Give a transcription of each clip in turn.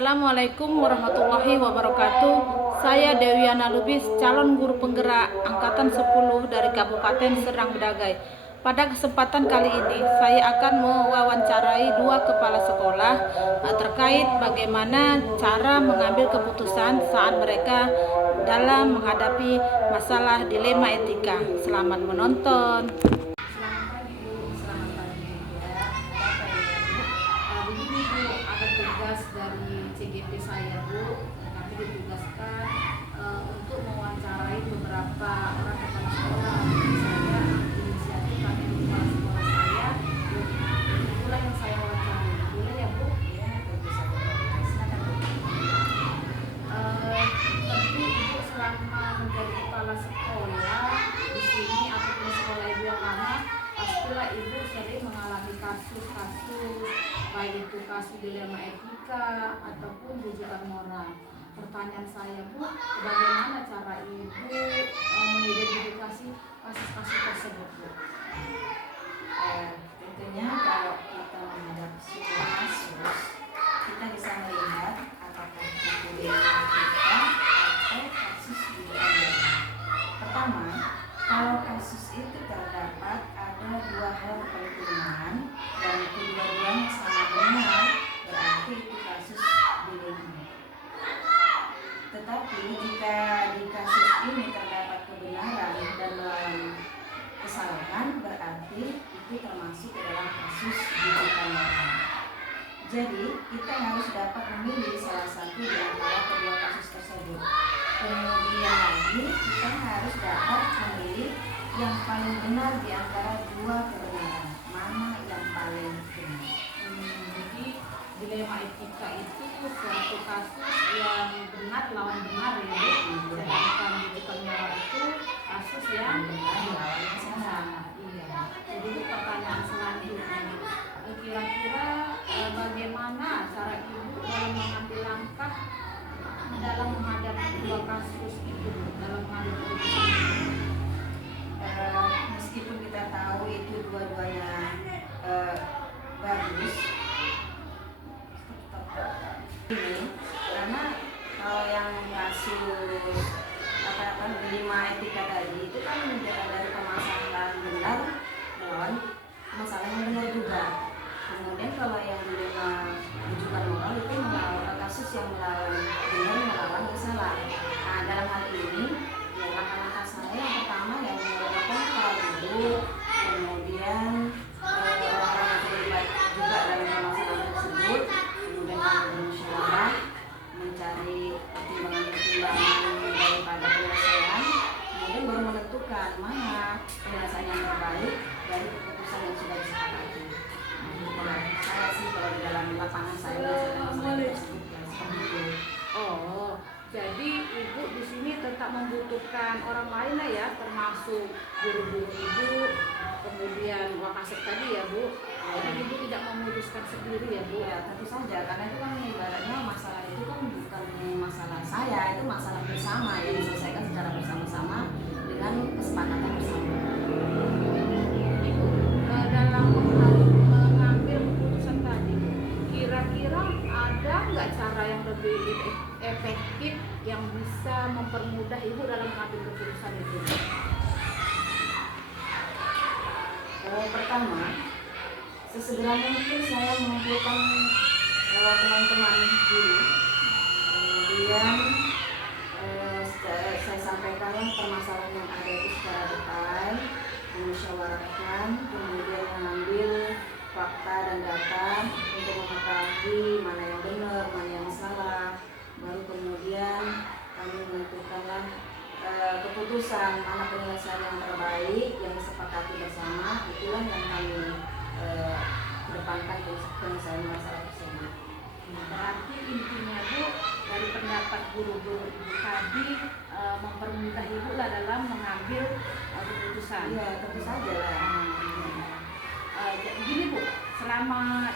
Assalamualaikum warahmatullahi wabarakatuh. Saya Dewiana Lubis, calon guru penggerak Angkatan 10 dari Kabupaten Serdang Bedagai. Pada kesempatan kali ini, saya akan mewawancarai dua kepala sekolah terkait bagaimana cara mengambil keputusan saat mereka dalam menghadapi masalah dilema etika. Selamat menonton. Dari CGP saya, Bu, kami ditugaskan untuk mewawancarai beberapa orang kepala sekolah. Saya inisiatif kami di kepala sekolah saya, itulah yang saya wawancarai. Boleh ya, Bu? Ya, tentu saja. Silakan, Bu. Tentu Ibu selama menjadi kepala sekolah di sini ataupun sekolah Ibu yang lama, pastilah Ibu sering mengalami kasus-kasus, baik itu kasus dilema etika ataupun rujukan moral. Pertanyaan saya, Bu, bagaimana cara Ibu mengidentifikasi kasus-kasus tersebut, Bu? Tentunya kalau kita menghadapi sebuah kasus, kita bisa melihat apakah itu dilema etika atau kasus dilema moral. Pertama, kalau kasus itu terdapat ada dua hal pertimbangan dan kedua-duanya sama benar, berarti itu kasus dilema. Tetapi jika di kasus ini terdapat kebenaran dan melawan kesalahan, berarti itu termasuk dalam kasus rujukan moral. Jadi kita harus dapat memilih salah satu di antara kedua kasus tersebut. Kemudian lagi kita harus dapat memilih yang paling benar di antara dua kebenaran. Mana yang paling benar? Jadi dilema etika itu suatu kasus yang benar lawan benar, ya, Bu. Sedangkan rujukan moral itu kasus yang benar lawan salah. Iya. Jadi pertanyaan selanjutnya, kira-kira bagaimana cara Ibu dalam mengambil langkah dalam menghadapi dua kasus itu, dalam mengambil keputusan? Meskipun kita tahu itu dua-duanya bagus ini, karena kalau yang kasus dilema etika tadi itu kan dari permasalahan benar melawan masalah yang benar juga. Kemudian kalau yang dilema rujukan moral itu melawan kasus yang melawan benar melawan yang salah. Nah, dalam hal ini ya langkah-langkah saya yang pertama yang menggunakan para guru, kemudian orang-orang yang terlibat juga dalam permasalahan tersebut, kemudian kami bermusyawarah mencari pertimbangan-pertimbangan daripada penyelesaian, kemudian baru menentukan mana penyelesaian yang terbaik dari keputusan yang sudah disepakati. Saya sih kalau di dalam lapangan saya seperti itu. Oh, jadi Ibu di sini tetap membutuhkan orang lain lah ya, termasuk guru-guru Ibu, kemudian Wakasek tadi ya, Bu. Jadi Ibu tidak memutuskan sendiri ya, Bu? Ya, tentu saja, karena itu kan ibaratnya masalah itu kan bukan masalah saya, itu masalah bersama yang diselesaikan secara bersama-sama dengan kesepakatan bersama. Ibu dalam mengambil keputusan tadi, kira-kira ada nggak cara yang lebih efektif yang bisa mempermudah Ibu dalam mengambil keputusan itu? Pertama, sesegera mungkin saya mengumpulkan teman-teman guru, kemudian saya sampaikan permasalahan yang ada itu secara detail, memusyawarahkan, kemudian mengambil fakta dan data untuk mengetahui mana yang benar, mana yang salah, baru kemudian kami menentukanlah keputusan mana penyelesaian yang terbaik yang disepakati bersama, itulah yang kami kedepankan penyelesaian masalah tersebut. Berarti intinya, Bu, dari pendapat guru-guru Ibu tadi mempermudah Ibu lah dalam mengambil keputusan. Iya, tentu saja lah. Gini, Bu, selama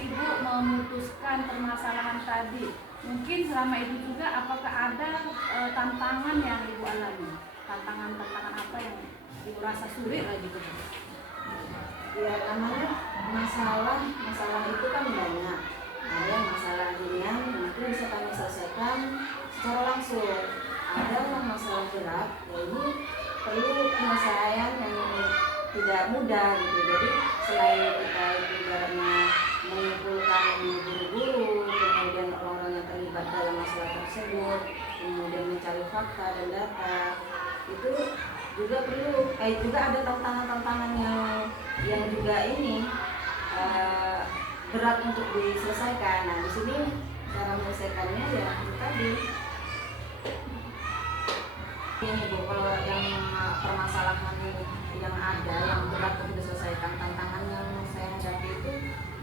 Ibu memutuskan permasalahan tadi, mungkin selama Ibu juga apakah ada tantangan yang Ibu alami? Tantangan apa yang Ibu rasa sulit lah gitu? Ya, namanya Masalah itu kan banyak. Ada masalah ringan yang itu bisa kami selesaikan secara langsung. Ada yang masalah berat, jadi perlu penyelesaian yang tidak mudah gitu. Jadi selain kita itu ibaratnya mengumpulkan guru-guru, kemudian orang-orang yang terlibat dalam masalah tersebut, kemudian mencari fakta dan data, itu juga perlu. Juga ada tantangan-tantangan yang juga ini berat untuk diselesaikan. Nah, di sini cara menyelesaikannya ya itu tadi. Ini Bu, kalau yang permasalahan yang ada yang berat untuk diselesaikan, tantangan yang saya hadapi itu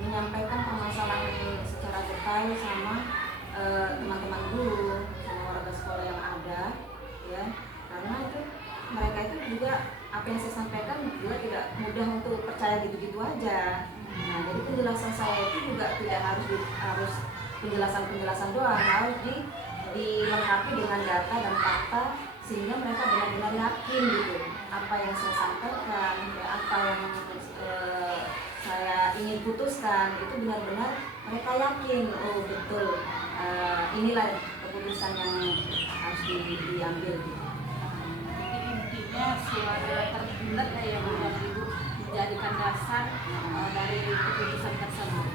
menyampaikan permasalahan secara detail sama teman-teman guru, sama warga sekolah yang ada, ya. Karena itu mereka itu juga apa yang saya sampaikan juga tidak mudah untuk percaya gitu-gitu aja. Nah, jadi penjelasan saya itu juga tidak harus penjelasan doang, harus dilengkapi dengan data dan fakta sehingga mereka benar-benar yakin gitu apa yang saya sampaikan, ya, apa yang saya ingin putuskan itu benar-benar mereka yakin, oh betul, inilah keputusan yang harus diambil gitu. Jadi intinya suara terbulat ya Bu, yang Ibu dijadikan dasar dari keputusan tersebut.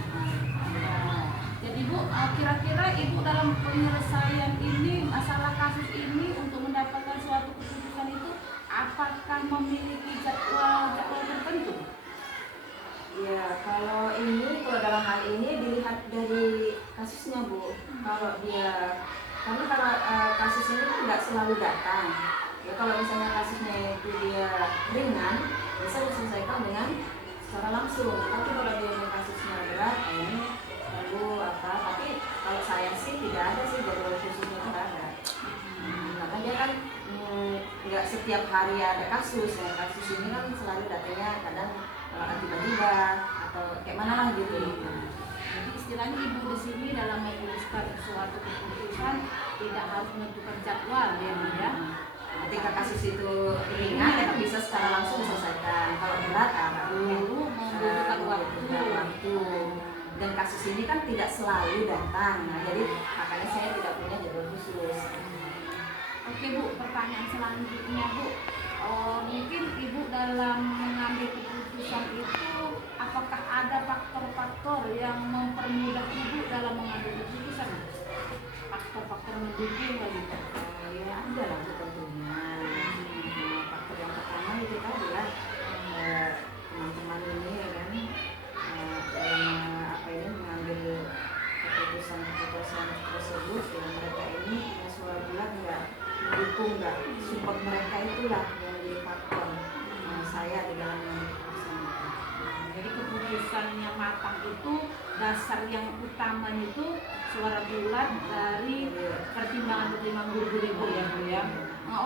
Jadi Bu, kira-kira Ibu dalam penyelesaian ini, masalah kasus ini untuk mendapatkan suatu keputusan itu, apakah memiliki jadwal tertentu? Ya, kalau dalam hal ini dilihat dari kasusnya Bu. Karena kalau kasus ini kan nggak selalu datang. Ya, kalau misalnya kasusnya itu dia ringan, bisa diselesaikan dengan secara langsung. Tapi kalau dia kasusnya berat, ini perlu apa? Tapi kalau saya sih tidak ada sih jadwal khususnya, tidak ada. Karena dia kan nggak setiap hari ada kasus. Ya, kasus ini kan selalu datangnya kadang tiba-tiba atau kayak mana lah gitu. Jadi istilahnya Ibu di sini dalam memutuskan suatu keputusan tidak harus menentukan jadwal ya Bu ya. Ketika kasus itu ringan ya bisa secara langsung diselesaikan. Kalau berat perlu membutuhkan waktu. Dan kasus ini kan tidak selalu datang. Nah, jadi makanya saya tidak punya jadwal khusus. Oke Bu, pertanyaan selanjutnya Bu, mungkin Ibu dalam mengambil keputusan itu apakah ada faktor-faktor yang mempermudah Ibu dalam mengambil keputusan? Faktor-faktor mendukung gitu. Ya ada lah tentunya. Faktor yang pertama itu tadi lah teman-teman ini ya kan mengambil keputusan tersebut ya, mereka ini suara bulat nggak mendukung, nggak support, mereka itulah yang menjadi faktor saya di dalam keputusan. Jadi keputusannya matang itu dasar yang utamanya itu suara bulat dari pertimbangan guru-guru Ibu ya Bu ya.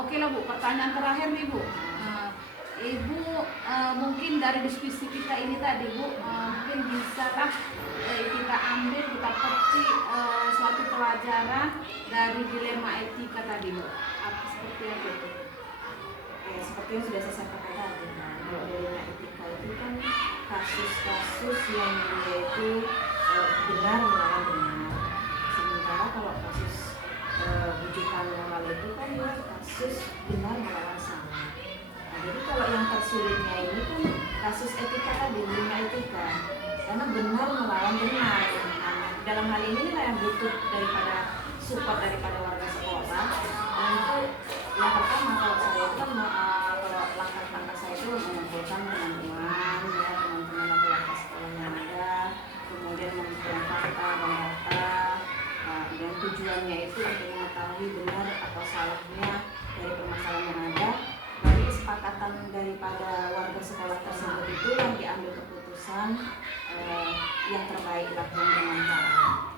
Oke lah Bu, pertanyaan terakhir nih Bu. Ibu mungkin dari diskusi kita ini tadi Bu, mungkin bisa lah kita ambil, kita petik suatu pelajaran dari dilema etika tadi Bu. Apa seperti apa itu? Seperti yang sudah saya sampaikan tadi, kalau dilema etika itu kan kasus-kasus yang dia itu benar melawan benar. Sementara kalau kasus bujukan moral itu kan dia kasus benar melawan salah. Nah, jadi kalau yang tersulitnya ini kan kasus etika tadi, dilema etika, karena benar melawan benar. Nah, dalam hal ini lah yang butuh support daripada warga sekolah. Untuk yang pertama kalau saya itu kan kalau langkah-langkah saya itu mengumpulkan teman-teman ya, teman-teman warga sekolah yang ada, kemudian mengumpulkan fakta dan data, dan tujuannya itu untuk mengetahui benar atau salahnya dari permasalahan yang ada. Dari kesepakatan daripada warga sekolah tersebut itu yang diambil keputusan yang terbaik lah yang bermanfaat.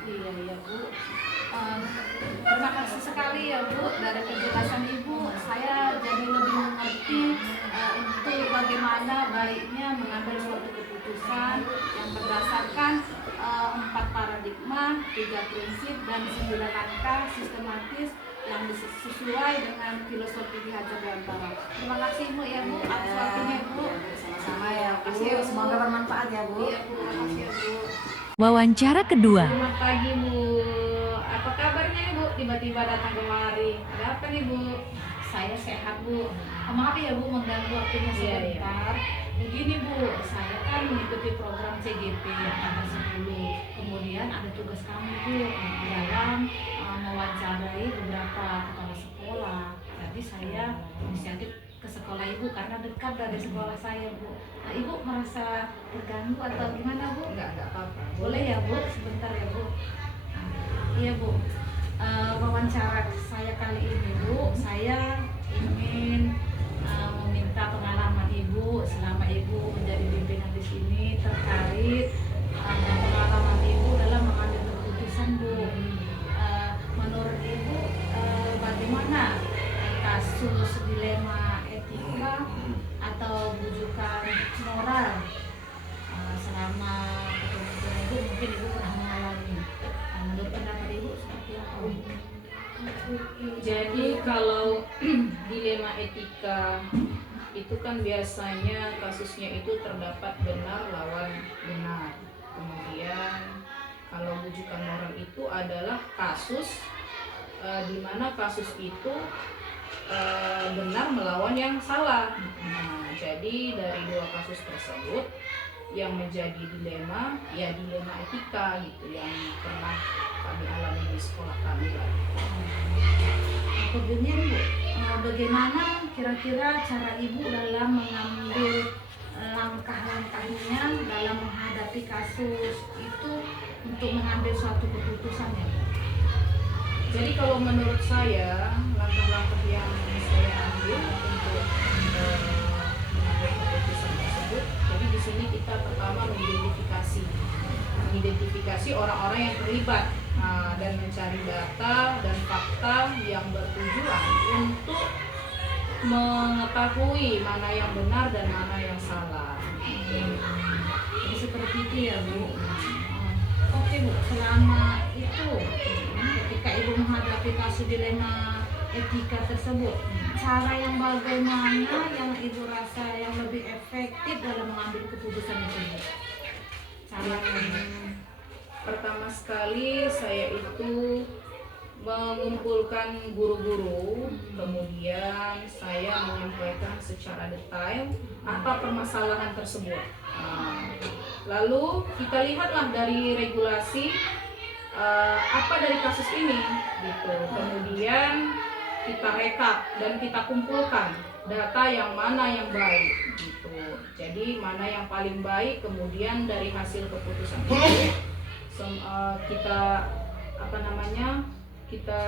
Iya Bu. Terima kasih sekali ya Bu dari penjelasan Ibu. Saya jadi lebih mengerti untuk bagaimana baiknya mengambil suatu keputusan yang berdasarkan 4 paradigma, 3 prinsip dan 9 langkah sistematis yang sesuai dengan filosofi Ki Hajar Dewantara. Terima kasih Bu ya Bu atas waktunya Bu. Sama-sama ya Bu. Semoga bermanfaat ya Bu. Iya Bu, makasih ya Bu. Wawancara kedua. Selamat pagi Bu. Apa kabarnya Bu? Tiba-tiba datang kemari. Ada apa nih Bu? Saya sehat Bu. Maaf ya Bu mengganggu waktunya sebentar. Begini Bu, saya kan mengikuti program CGP angkatan 10. Kemudian ada tugas kami Bu dalam mewawancarai beberapa kepala sekolah. Jadi saya inisiatif ke sekolah Ibu karena dekat dari sekolah saya Bu. Nah, Ibu merasa terganggu atau gimana Bu? Enggak apa-apa. Boleh ya Bu, sebentar ya Bu. Iya Bu, wawancara saya kali ini Bu, saya ingin meminta pengalaman Ibu selama Ibu menjadi pimpinan di sini terkait pengalaman Ibu dalam mengambil keputusan Bu. Menurut Ibu bagaimana kasus dilema etika atau bujukan moral selama kepemimpinan Ibu mungkin Ibu pernah mengalami. Menurut pendapat Ibu seperti apa? Jadi kalau dilema etika itu kan biasanya kasusnya itu terdapat benar lawan benar. Kemudian kalau bujukan moral itu adalah kasus di mana kasus itu benar melawan yang salah. Nah, jadi dari dua kasus tersebut yang menjadi dilema ya dilema etika gitu yang pernah kami alami di sekolah kami lah. Kemudian Bu, bagaimana kira-kira cara Ibu dalam mengambil langkah-langkahnya dalam menghadapi kasus itu untuk mengambil suatu keputusan ya Bu? Jadi kalau menurut saya langkah-langkah yang saya ambil untuk mengambil keputusan tersebut, jadi di sini kita pertama mengidentifikasi orang-orang yang terlibat dan mencari data dan fakta yang bertujuan untuk mengetahui mana yang benar dan mana yang salah. Jadi seperti itu ya Bu. Oke Bu, selama itu ketika Ibu menghadapi kasus dilema etika tersebut, cara yang bagaimana yang Ibu rasa yang lebih efektif dalam mengambil keputusan itu Bu? Pertama sekali saya itu mengumpulkan guru-guru, kemudian saya menyampaikan secara detail apa permasalahan tersebut. Lalu kita lihatlah dari regulasi apa dari kasus ini, gitu. Kemudian kita rekap dan kita kumpulkan data yang mana yang baik, gitu. Jadi mana yang paling baik, kemudian dari hasil keputusan itu kita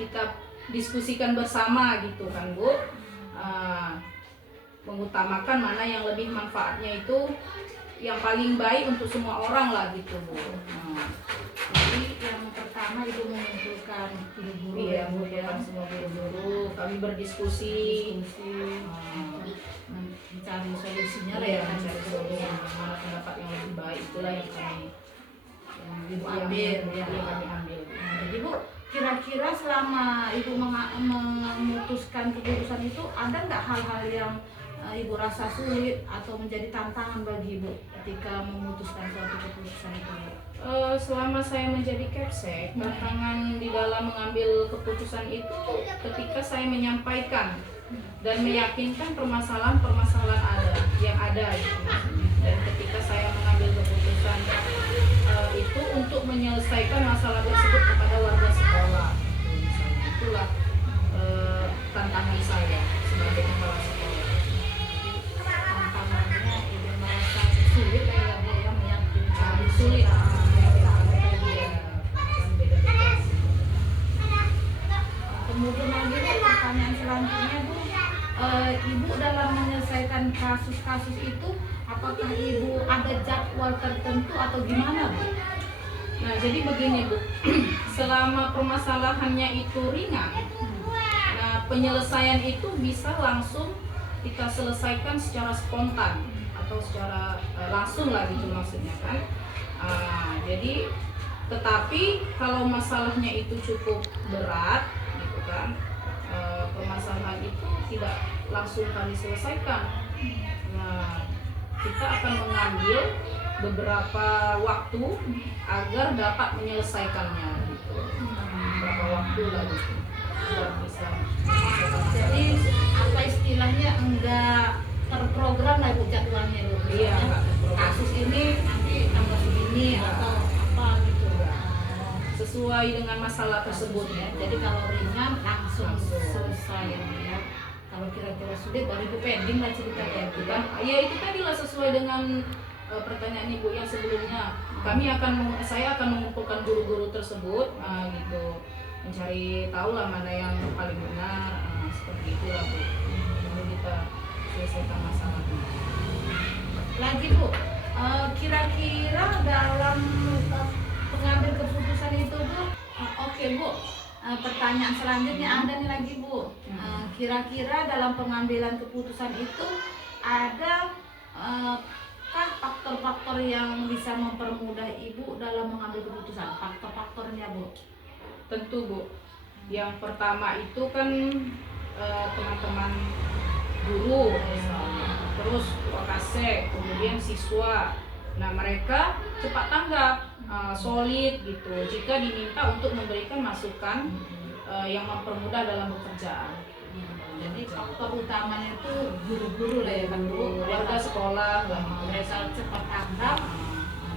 kita diskusikan bersama gitu kan Bu, mengutamakan mana yang lebih manfaatnya itu yang paling baik untuk semua orang lah gitu Bu. Jadi yang pertama Ibu mengumpulkan guru-guru Iya, Bu, mengumpulkan semua guru-guru, kami berdiskusi, mencari solusinya lah ya, ya, mencari solusi mana pendapat yang lebih baik, itulah yang kami Ibu ambil ya. kami ambil. Nah, jadi Bu, kira-kira selama Ibu memutuskan keputusan itu ada nggak hal-hal yang Ibu rasa sulit atau menjadi tantangan bagi Ibu ketika memutuskan suatu keputusan itu Bu? Selama saya menjadi Kepsek, tantangan di dalam mengambil keputusan itu ketika saya menyampaikan dan meyakinkan permasalahan-permasalahan yang ada gitu. Dan ketika saya mengambil keputusan itu untuk menyelesaikan masalah tersebut kepada warga sekolah, misalnya itulah tantangan saya sebagai kepala sekolah. Tantangannya Ibu merasa sulit lah ya Bu ya, meyakinkan Sulit. Kemudian lagi Bu, pertanyaan selanjutnya Bu, Ibu dalam menyelesaikan kasus-kasus itu apakah Ibu ada jadwal tertentu atau gimana Bu? Nah, jadi begini Bu, selama permasalahannya itu ringan, nah penyelesaian itu bisa langsung kita selesaikan secara spontan atau secara langsung lah gitu maksudnya kan. Jadi Tetapi kalau masalahnya itu cukup berat, gitu kan, permasalahan itu tidak langsung kami selesaikan. Nah, kita akan mengambil beberapa waktu agar dapat menyelesaikannya, gitu. Beberapa waktu lah gitu, agar bisa menyelesaikan masalah. Jadi apa istilahnya enggak terprogram lah Bu jadwalnya Bu. Iya, enggak terprogram. Kasus ini nanti tambah segini atau apa gitu. Sesuai dengan masalah tersebut ya. Jadi kalau ringan langsung selesai ya. Kalau kira-kira sulit baru itu pending lah ceritanya Itu gitu kan, kan. ya itu tadi lah sesuai dengan pertanyaan Ibu yang sebelumnya. Saya akan mengumpulkan guru-guru tersebut, gitu, mencari tahu lah mana yang paling benar, seperti itu lah Bu. Lalu kita selesaikan masalahnya. Lagi Bu, kira-kira dalam pengambil keputusan itu Bu, oke Bu, pertanyaan selanjutnya ada nih lagi Bu. Kira-kira dalam pengambilan keputusan itu ada kah faktor-faktor yang bisa mempermudah Ibu dalam mengambil keputusan? Faktor-faktornya Bu. Tentu Bu. Yang pertama itu kan teman-teman guru misalnya, terus wakasek, kemudian siswa. Nah, mereka cepat tanggap, solid gitu jika diminta untuk memberikan masukan yang mempermudah dalam pekerjaan. Jadi faktor utamanya itu guru-guru lah ya kan Bu. Warga sekolah lah gitu. Mereka cepat tanggap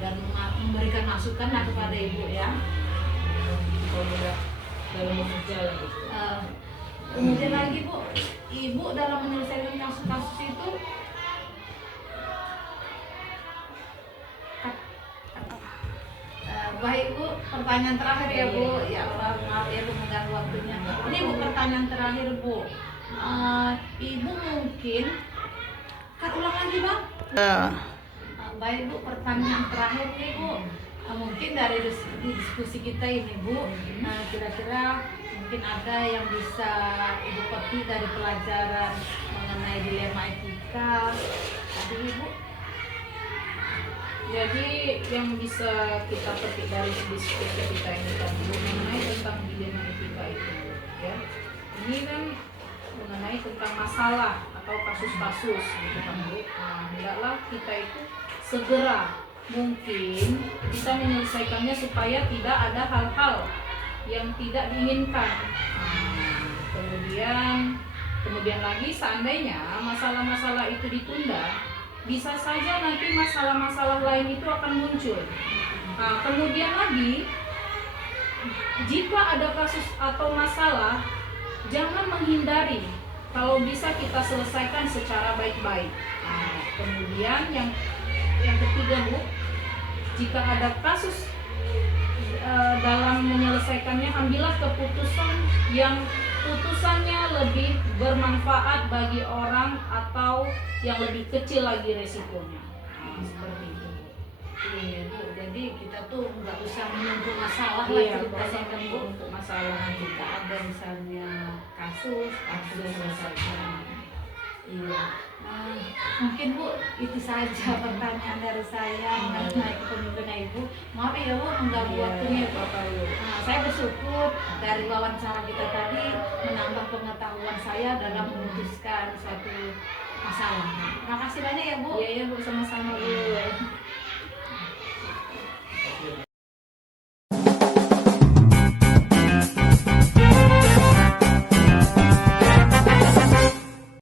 dan memberikan masukan lah kepada Ibu ya. Mempermudah dalam bekerja lah gitu. Kemudian lagi Bu, Ibu dalam menyelesaikan kasus-kasus itu baik Bu, pertanyaan terakhir ya Bu. Ya Allah, maaf ya Bu mengganggu waktunya. Ini Bu pertanyaan terakhir Bu. Ibu mungkin kan ulang lagi Bang. Baik Bu, pertanyaan terakhir nih Bu. Mungkin dari diskusi kita ini Bu, kira-kira mungkin ada yang bisa Ibu petik dari pelajaran mengenai dilema etika tadi Ibu. Jadi yang bisa kita petik dari diskusi kita ini tadi mengenai tentang dilema etika itu, ya. Ini kan mengenai tentang masalah atau kasus-kasus gitu kan Bu. Nah, hendaklah kita itu segera mungkin bisa menyelesaikannya supaya tidak ada hal-hal yang tidak diinginkan. Kemudian lagi seandainya masalah-masalah itu ditunda, bisa saja nanti masalah-masalah lain itu akan muncul. Nah, kemudian lagi jika ada kasus atau masalah, jangan menghindari. Kalau bisa kita selesaikan secara baik-baik. Nah, kemudian yang ketiga Bu, jika ada kasus dalam menyelesaikannya, ambillah keputusan yang putusannya lebih bermanfaat bagi orang atau yang lebih kecil lagi resikonya. Seperti itu Bu. Iya Bu, jadi kita tuh nggak usah menuntut masalah lah Iya, ceritanya kan Bu. untuk masalah Kita ada misalnya kasus selesaikan. Iya. Mungkin Bu itu saja pertanyaan dari saya mengenai kepemimpinan Ibu. Maaf ya Bu mengganggu waktunya Bu. Saya bersyukur dari wawancara kita tadi menambah pengetahuan saya dalam memutuskan suatu masalah. Terima kasih banyak ya Bu. Iya Bu, sama-sama Bu.